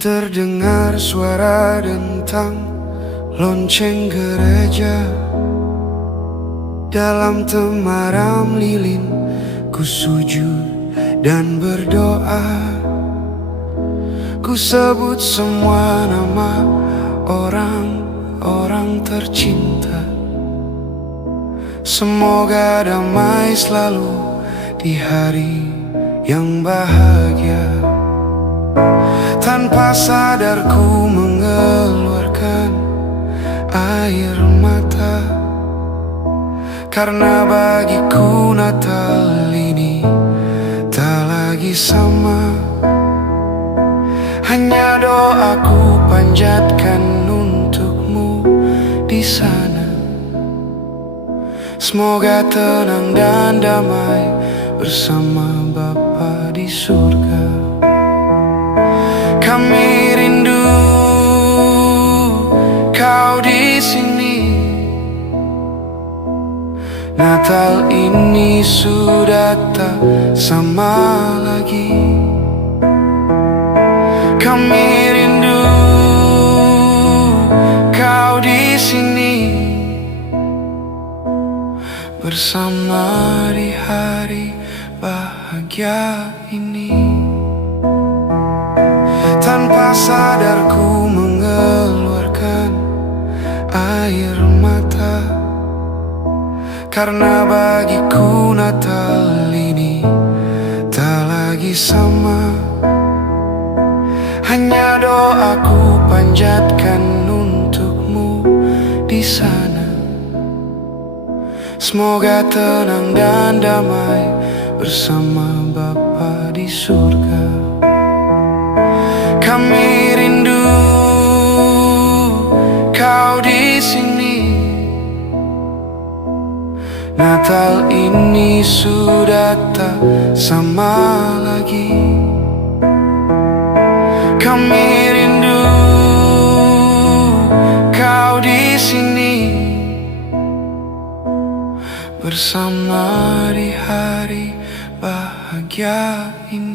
Terdengar suara dentang lonceng gereja. Dalam temaram lilin ku sujud dan berdoa. Ku sebut semua nama orang-orang tercinta. Semoga damai selalu di hari yang bahagia. Tanpa sadar ku mengeluarkan air mata, karena bagiku Natal ini tak lagi sama. Hanya doaku panjatkan untukmu di sana. Semoga tenang dan damai bersama Bapa di surga. Kami rindu kau di sini. Natal ini sudah tak sama lagi. Kami rindu kau di sini bersama di hari bahagia ini. Tanpa sadar ku mengeluarkan air mata, karena bagiku Natal ini tak lagi sama. Hanya doaku panjatkan untukmu di sana. Semoga tenang dan damai bersama Bapa di surga. Kami rindu kau di sini. Natal ini sudah tak sama lagi. Kami rindu kau di sini bersama di hari bahagia ini.